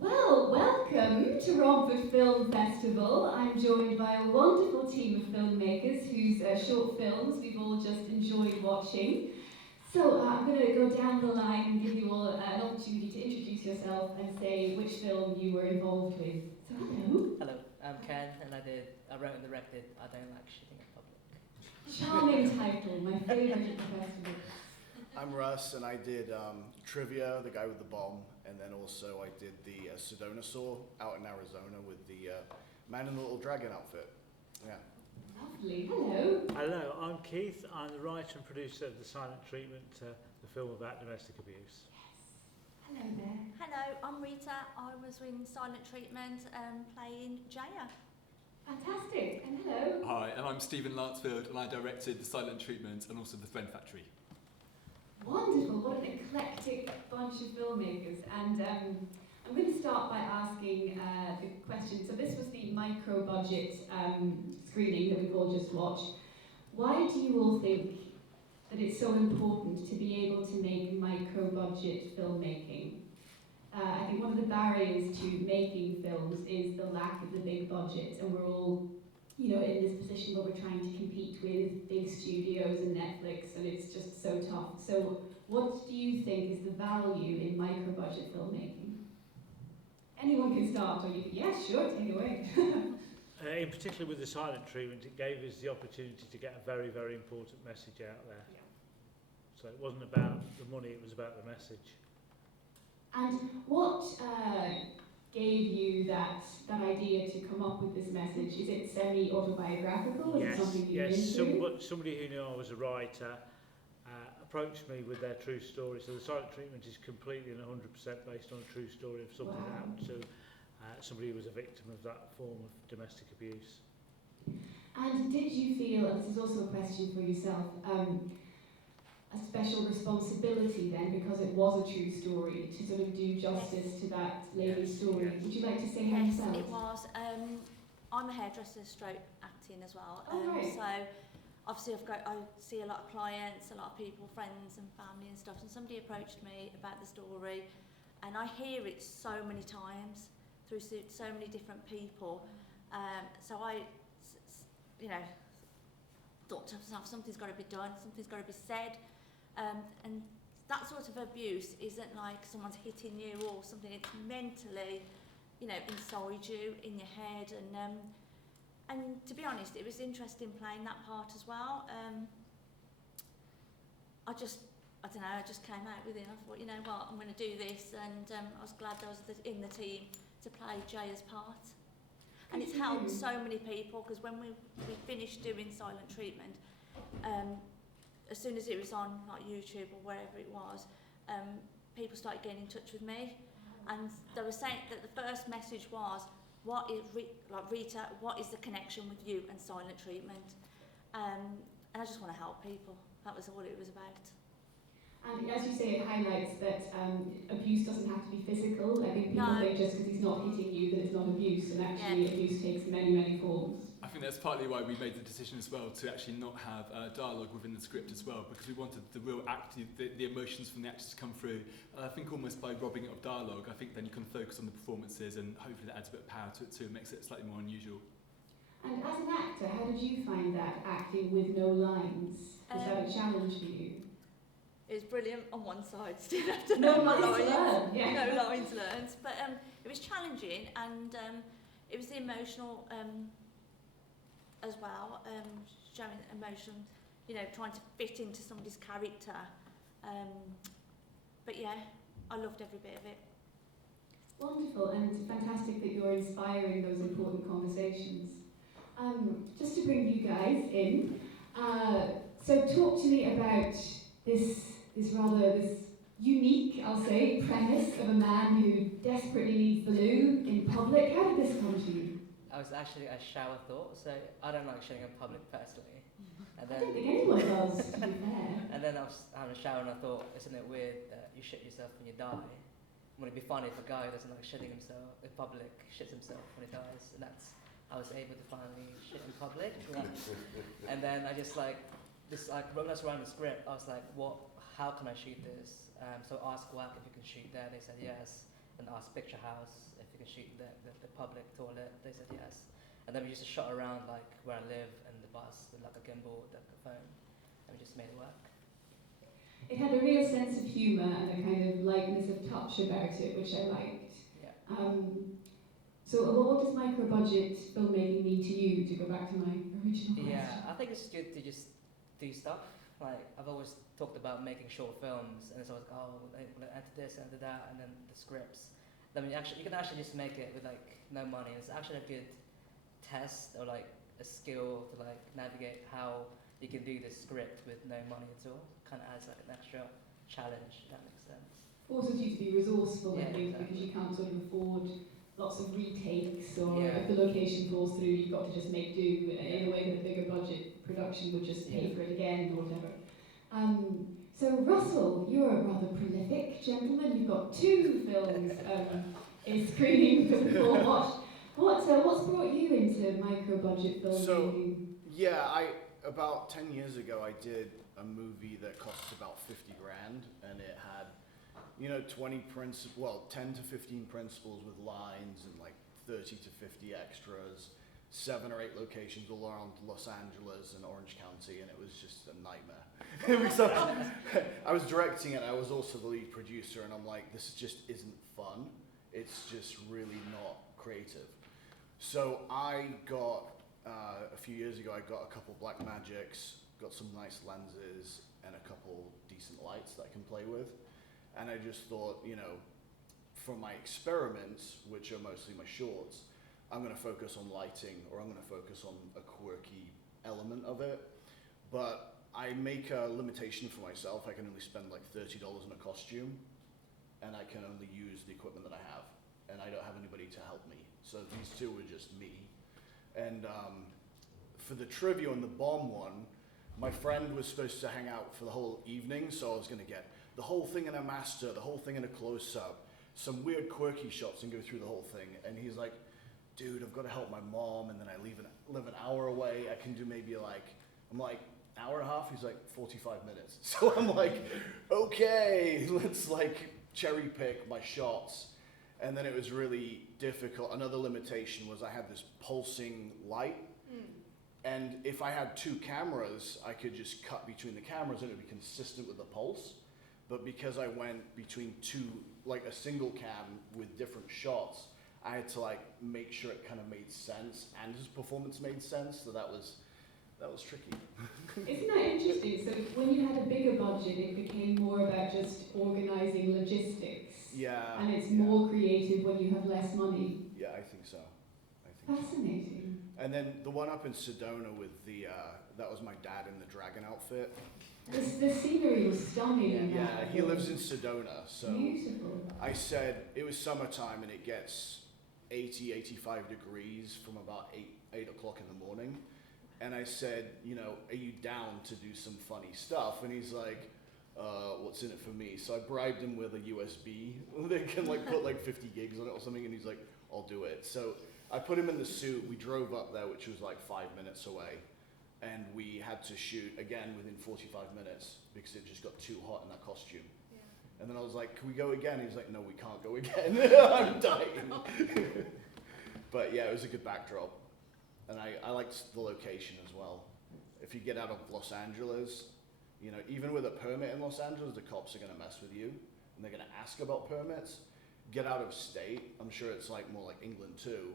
Well, welcome to Romford Film Festival. I'm joined by a wonderful team of filmmakers whose short films we've all just enjoyed watching. So I'm going to go down the line and give you all an opportunity to introduce yourself and say which film you were involved with. So hello. Hello, I'm Ken, and I wrote and directed I Don't Like Shitting in Public. Charming title, my favourite at the festival. I'm Russ, and I did Trivia, the guy with the bomb, and then also I did the Sedona Saw out in Arizona with the man in the little dragon outfit. Yeah. Lovely. Hello. Hello, I'm Keith. I'm the writer and producer of The Silent Treatment, the film about domestic abuse. Hello there. Hello, I'm Rita. I was in Silent Treatment playing Jaya. Fantastic. And hello. Hi, and I'm Stephen Lancefield, and I directed The Silent Treatment and also The Friend Factory. Wonderful, what an eclectic bunch of filmmakers. And I'm going to start by asking the question. So this was the micro-budget screening that we've all just watched. Why do you all think that it's so important to be able to make micro-budget filmmaking? I think one of the barriers to making films is the lack of the big budget, and we're all in this position where we're trying to compete with big studios and Netflix, and it's just so tough. So what do you think is the value in micro-budget filmmaking? Anyone can start, or you can, yeah, sure, take it away. In particular with The Silent Treatment, it gave us the opportunity to get a very, very important message out there. Yeah. So it wasn't about the money, it was about the message. And what gave you that idea to come up with this message? Is it semi-autobiographical? Is it something you've been through? Somebody who knew I was a writer approached me with their true story. So The Silent Treatment is completely and 100% based on a true story of something that happened to somebody who was a victim of that form of domestic abuse. And did you feel, and this is also a question for yourself, a special responsibility then, because it was a true story, to sort of do justice to that lady's story? Would you like to say how you Yes, felt? it was. I'm a hairdresser stroke acting as well. Oh, right. So obviously I see a lot of clients, a lot of people, friends and family and stuff, and somebody approached me about the story, and I hear it so many times through so many different people. So I, thought to myself, something's got to be done, something's got to be said. And that sort of abuse isn't like someone's hitting you or something, it's mentally, inside you, in your head. And to be honest, it was interesting playing that part as well. I just came out with it. I thought, you know what, I'm going to do this, and I was glad I was in the team to play Jaya's part. And it's helped so many people, because when we finished doing Silent Treatment, as soon as it was on like YouTube or wherever it was, people started getting in touch with me, and they were saying that the first message was, what is Rita, what is the connection with you and Silent Treatment? And I just want to help people. That was all it was about. And as you say, it highlights that abuse doesn't have to be physical. I think people think just because he's not hitting you that it's not abuse, and actually abuse takes many, many forms. I think that's partly why we made the decision as well to actually not have dialogue within the script as well, because we wanted the real the emotions from the actors to come through. And I think almost by robbing it of dialogue, I think then you can focus on the performances, and hopefully that adds a bit of power to it too, and makes it slightly more unusual. And as an actor, how did you find that, acting with no lines? Was that a challenge for you? It was brilliant on one side, still have to No know my lines lines. learned, yeah. No lines learned. But it was challenging, and it was the emotional as well, showing emotion, trying to fit into somebody's character. But yeah, I loved every bit of it. Wonderful, and fantastic that you're inspiring those important conversations. Just to bring you guys in, so talk to me about this unique, I'll say, premise of a man who desperately needs the loo in public. How did this come to you? I was actually a shower thought, so I don't like shitting in public personally. And I don't think anyone does, to be fair. And then I was having a shower and I thought, isn't it weird that you shit yourself when you die? Wouldn't it be funny if a guy who doesn't like shitting himself in public shits himself when he dies? And that's I was able to finally shit in public. And then I just when I was writing the script, I was like, how can I shoot this? So I asked work if you can shoot there. They said yes. then asked Picture House if we could shoot the public toilet. They said yes. And then we just shot around like where I live and the bus with like a gimbal, with a phone, and we just made it work. It had a real sense of humour and a kind of lightness of touch about it, which I liked. Yeah. So what does micro-budget filmmaking mean to you, to go back to my original question? Yeah, I think it's good to just do stuff. Like, I've always talked about making short films, and it's always, oh, we'll enter this, enter that, and then the scripts. Then you can actually just make it with like no money. It's actually a good test or like a skill to like navigate how you can do this script with no money at all. Kind of adds like an extra challenge, if that makes sense. Forces you to be resourceful, I Yeah, think, exactly. because you can't sort of afford lots of retakes, or Yeah. if the location falls through, you've got to just make do in a way that a bigger budget production would just pay for it again or whatever. So Russell, you're a rather prolific gentleman. You've got 2 films in screening before. What's brought you into micro-budget filmmaking? So, yeah, about 10 years ago, I did a movie that cost about 50 grand, and it had, 10 to 15 principals with lines and like 30 to 50 extras, 7 or 8 locations all around Los Angeles and Orange County, and it was just a nightmare. I was directing it, I was also the lead producer, and I'm like, this just isn't fun. It's just really not creative. So I got, a few years ago, I got a couple Blackmagics, got some nice lenses, and a couple decent lights that I can play with. And I just thought, from my experiments, which are mostly my shorts, I'm going to focus on lighting, or I'm going to focus on a quirky element of it. But I make a limitation for myself. I can only spend like $30 on a costume, and I can only use the equipment that I have. And I don't have anybody to help me. So these 2 were just me. And for the trivia on the bomb one, my friend was supposed to hang out for the whole evening, so I was going to get the whole thing in a master, the whole thing in a close-up, some weird quirky shots, and go through the whole thing. And he's like, dude, I've got to help my mom, and then I live an hour away. I can do maybe I'm like, hour and a half? He's like, 45 minutes. So I'm like, okay, let's like cherry pick my shots. And then it was really difficult. Another limitation was I had this pulsing light. And if I had 2 cameras, I could just cut between the cameras and it would be consistent with the pulse. But because I went between 2, like a single cam with different shots, I had to like make sure it kind of made sense and his performance made sense. So that was tricky. Isn't that interesting? So when you had a bigger budget, it became more about just organising logistics. Yeah. And it's more creative when you have less money. Yeah, I think so. Fascinating. And then the one up in Sedona with the, that was my dad in the dragon outfit. The scenery was stunning. in Yeah, that he film. lives in Sedona, so Beautiful. I said it was summertime and it gets 80, 85 degrees from about 8 o'clock in the morning. And I said, are you down to do some funny stuff? And he's like, what's in it for me? So I bribed him with a USB. They can like put like 50 gigs on it or something, and he's like, I'll do it. So I put him in the suit. We drove up there, which was like 5 minutes away. And we had to shoot again within 45 minutes because it just got too hot in that costume. Yeah. And then I was like, can we go again? He was like, no, we can't go again. I'm dying. But yeah, it was a good backdrop. And I liked the location as well. If you get out of Los Angeles, even with a permit in Los Angeles, the cops are going to mess with you. And they're going to ask about permits. Get out of state. I'm sure it's like more like England too.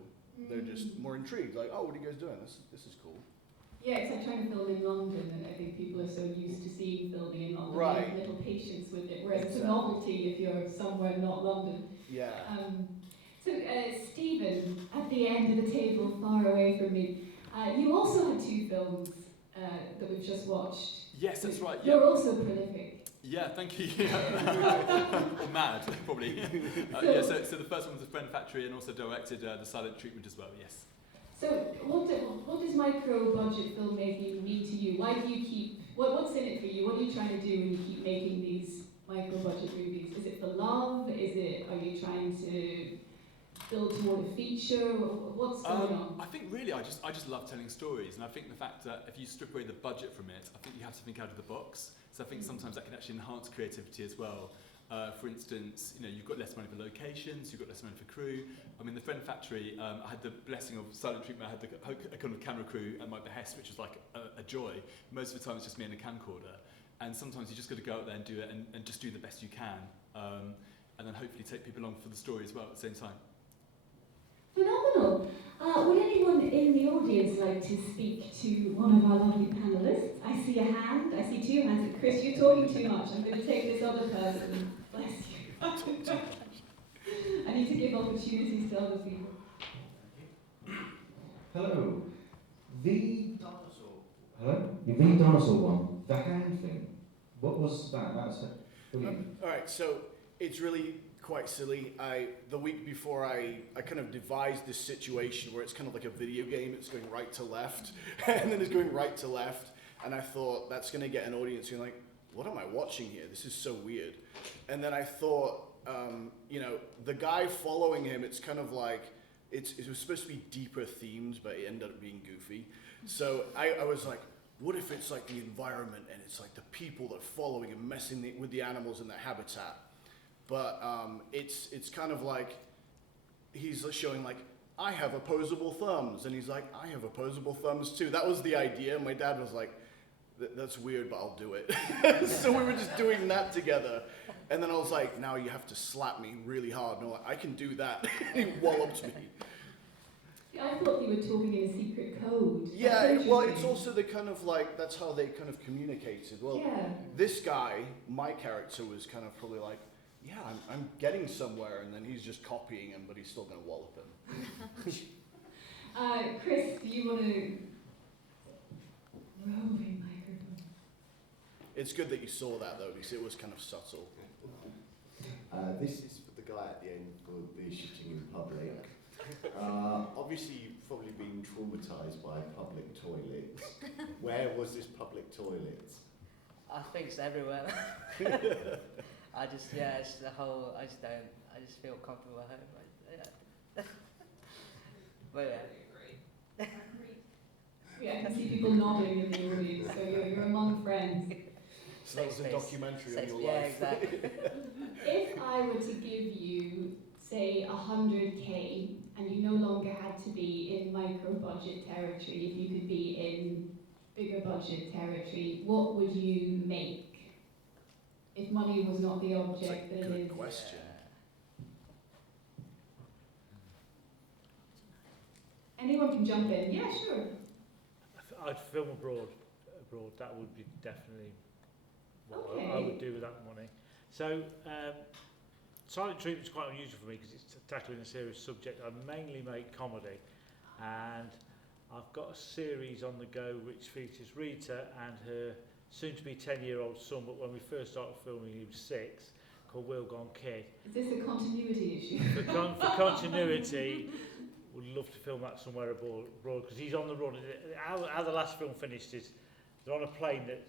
They're just more intrigued. Like, oh, what are you guys doing? This is cool. Yeah, it's like trying to film in London, and I think people are so used to seeing filming in London, Right. they have little patience with it, whereas it's a Exactly. novelty if you're somewhere not London. Yeah. So, Stephen, at the end of the table, far away from me, you also had 2 films that we've just watched. Yes, that's right. You're Yeah. also prolific. Yeah, thank you. Or mad, probably. So the first one was The Friend Factory, and also directed The Silent Treatment as well, yes. So what does micro-budget filmmaking mean to you? Why do you keep, what's in it for you? What are you trying to do when you keep making these micro-budget movies? Is it for love? Are you trying to build toward a feature? What's going on? I think really I just love telling stories, and I think the fact that if you strip away the budget from it, I think you have to think out of the box. So I think sometimes that can actually enhance creativity as well. For instance, you've got less money for locations, you've got less money for crew. I mean, the Friend Factory, I had the blessing of silent treatment. I had a kind of camera crew at my behest, which was like a joy. Most of the time it's just me and a camcorder. And sometimes you just got to go out there and do it and just do the best you can. And then hopefully take people along for the story as well at the same time. Phenomenal. Would anyone in the audience like to speak to one of our lovely panellists? I see a hand. I see two hands. Chris, you're talking too much. I'm going to take this other person. Bless you. I need to give opportunities to other people. Hello. The dinosaur one. The hand thing. What was that? That's brilliant. All right, so it's really quite silly. The week before I kind of devised this situation where it's kind of like a video game. It's going right to left, and then it's going right to left. And I thought that's going to get an audience who's like, what am I watching here? This is so weird. And then I thought, the guy following him, it's kind of like, it was supposed to be deeper themes, but it ended up being goofy. So I was like, what if it's like the environment and it's like the people that are following and messing with the animals in their habitat? But it's kind of like, he's showing like, I have opposable thumbs. And he's like, I have opposable thumbs too. That was the idea. My dad was like, that's weird, but I'll do it. So we were just doing that together. And then I was like, now you have to slap me really hard. And I'm like, I can do that. He walloped me. I thought you were talking in a secret code. Yeah, well, it's also the kind of like, that's how they kind of communicated. Well, yeah. This guy, my character, was kind of probably like, yeah, I'm getting somewhere, and then he's just copying him, but he's still going to wallop him. Chris, do you want to... Roving microphone. It's good that you saw that, though, because it was kind of subtle. This is for the guy at the end for the shitting in public. Obviously, you've probably been traumatised by public toilets. Where was this public toilet? I think it's everywhere. it's the whole, I just feel comfortable at home. But yeah. Yeah, I can see people nodding in the audience, so you're among friends. So that was a documentary on your yeah, life. Exactly. If I were to give you, say, 100k, and you no longer had to be in micro-budget territory, if you could be in bigger budget territory, what would you make? If money was not the object that it is. Good question. Anyone can jump in. Yeah, sure. I'd film abroad. That would be definitely what I would do with that money. So, silent treatment is quite unusual for me because it's tackling a serious subject. I mainly make comedy, and I've got a series on the go which features Rita and her soon-to-be 10-year-old son, but when we first started filming he was 6, called Will Gone Kid. Is this a continuity issue? For continuity, would love to film that somewhere abroad because he's on the run. How the last film finished is they're on a plane that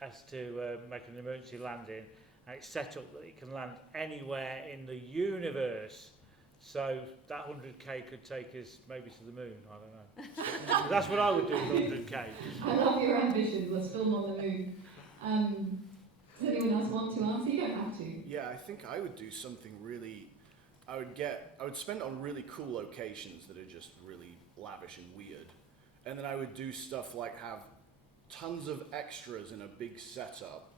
has to make an emergency landing, and it's set up that it can land anywhere in the universe. So that 100k could take us maybe to the moon. I don't know. So that's what I would do with 100k. I love your ambition. Let's film on the moon. Does anyone else want to answer? You don't have to. Yeah, I think I would do something really. I would spend on really cool locations that are just really lavish and weird, and then I would do stuff like have tons of extras in a big setup,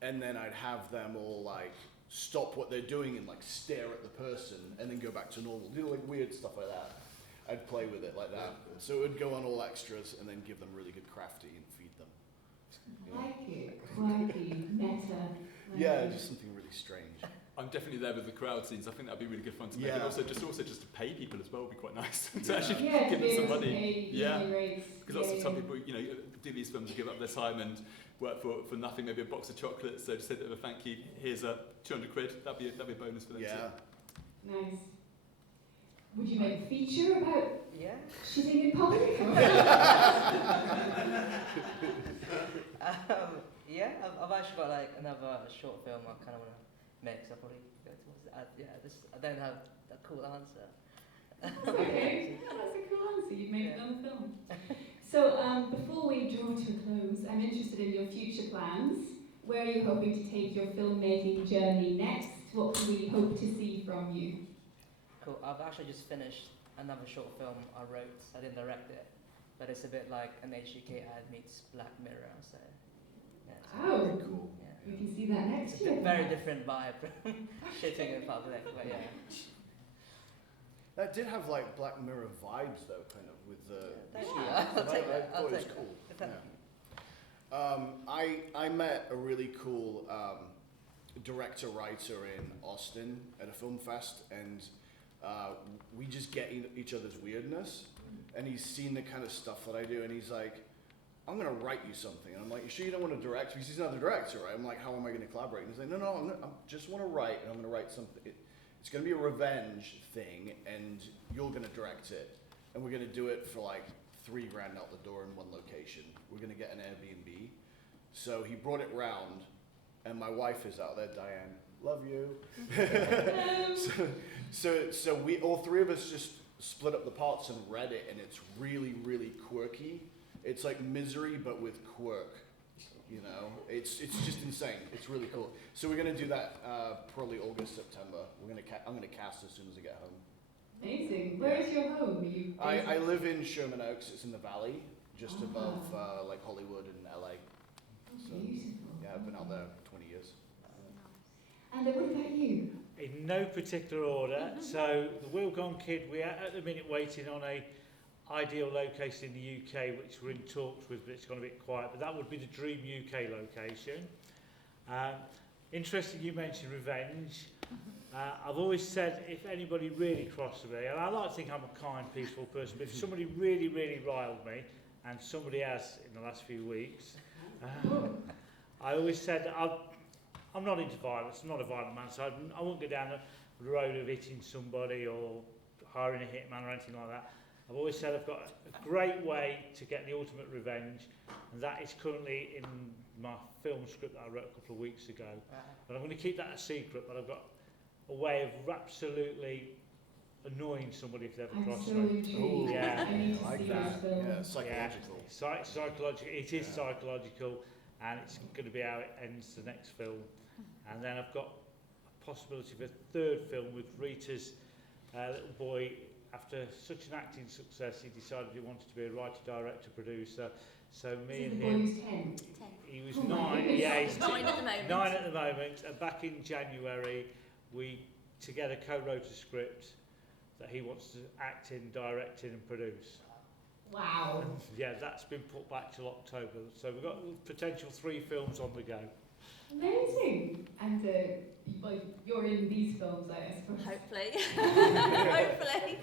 and then I'd have them all like stop what they're doing and like stare at the person and then go back to normal. Do like weird stuff like that. I'd play with it like that. So it would go on all extras and then give them really good crafty and feed them. Like it, quirky, meta. Yeah, just something really strange. I'm definitely there with the crowd scenes. I think that'd be really good fun to make. Yeah. And also just to pay people as well would be quite nice to actually Yeah, give to them some be able to money. pay Yeah. rates. Because lots of time people, do these films and give up their time and work for nothing, maybe a box of chocolates. So just say that a thank you. Here's a 200 quid. That'd be a bonus for them. Yeah. Nice. Would you make a feature about Yeah. shitting in public? I've actually got like another short film I kind of want to make, so I'll probably go towards it. I don't have a cool answer. Okay, that's a cool answer. You've made another film. So before we draw to a close, I'm interested in your future plans. where are you hoping to take your filmmaking journey next? What can we hope to see from you? Cool. I've actually just finished another short film I wrote. I didn't direct it, but it's a bit like an HGK ad meets Black Mirror. So yeah, it's Wow. Very cool. yeah. We can see that next It's a year. very different vibe from shitting in public, but yeah. That did have like Black Mirror vibes though, kind of with the. Thank you. I I'll take that. thought I'll it was take that. cool. Thank Yeah. I met a really cool director writer in Austin at a film fest, and we just get each other's weirdness. And he's seen the kind of stuff that I do, and he's like, "I'm gonna write you something." And I'm like, "You sure you don't want to direct?" Because he's not the director, right? I'm like, "How am I going to collaborate?" And he's like, "No, I just want to write, and I'm going to write something. It's going to be a revenge thing, and you're going to direct it, and we're going to do it for like $3,000 out the door in one location. We're going to get an Airbnb." So he brought it round, and my wife is out there, Diane. Love you. so we all three of us just split up the parts and read it, and it's really, really quirky. It's like Misery, but with quirk. You know, it's just insane. It's really cool. So we're gonna do that probably August, September. I'm gonna cast as soon as I get home. Amazing. Where is your home? Are you I live in Sherman Oaks. It's in the valley, just above like Hollywood and LA. So, Beautiful. yeah, I've been out there 20 years. And then what about you? In no particular order. So the Wheel Gone Kid, we are at the minute waiting on a ideal location in the UK, which we're in talks with, but it's gone a bit quiet. But that would be the dream UK location. Interesting, you mentioned revenge. I've always said if anybody really crosses me, and I like to think I'm a kind, peaceful person, but if somebody really, really riled me, and somebody has in the last few weeks, I always said that I'm not into violence. I'm not a violent man, so I won't go down the road of hitting somebody or hiring a hitman or anything like that. I've always said I've got a great way to get the ultimate revenge, and that is currently in my film script that I wrote a couple of weeks ago. But I'm going to keep that a secret, but I've got a way of absolutely annoying somebody if they ever cross so me. intrigued. Yeah. I need to like see that. this film. Yeah, psychological. Yeah, psychological. It is Yeah. psychological, and it's going to be how it ends the next film. And then I've got a possibility of a third film with Rita's little boy. After such an acting success, he decided he wanted to be a writer, director, producer. So me and The him, boy who's 10. he was Oh my 9. goodness. Yeah, he's 9 at the moment. 9 at the moment. And back in January, we together co-wrote a script that he wants to act in, direct in, and produce. Wow. And yeah, that's been put back till October. So we've got potential 3 films on the go. Amazing. And well, you're in these films, I suppose. Hopefully. Hopefully.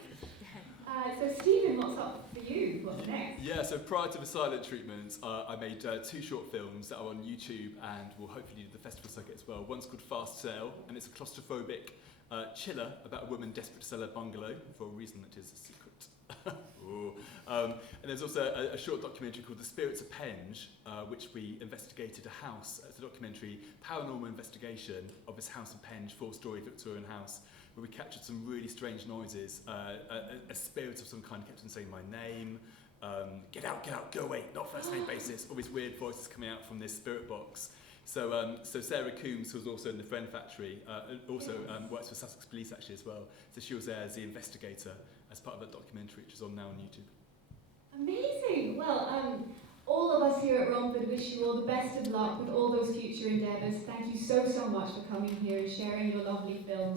So Stephen, what's up for you? What's next? Yeah, so prior to the silent treatment, I made 2 short films that are on YouTube and will hopefully do the festival circuit as well. One's called Fast Sale, and it's a claustrophobic chiller about a woman desperate to sell her bungalow for a reason that is a secret. And there's also a short documentary called The Spirits of Penge, which we investigated a house. It's a documentary, paranormal investigation of this house in Penge, 4-storey Victorian house, where we captured some really strange noises. A spirit of some kind kept on saying my name, get out, go away, not first name basis, all these weird voices coming out from this spirit box. So Sarah Coombs, who was also in the Friend Factory, also works for Sussex Police actually as well. So she was there as the investigator as part of that documentary, which is on now on YouTube. Amazing. Well, all of us here at Romford wish you all the best of luck with all those future endeavours. Thank you so much for coming here and sharing your lovely film.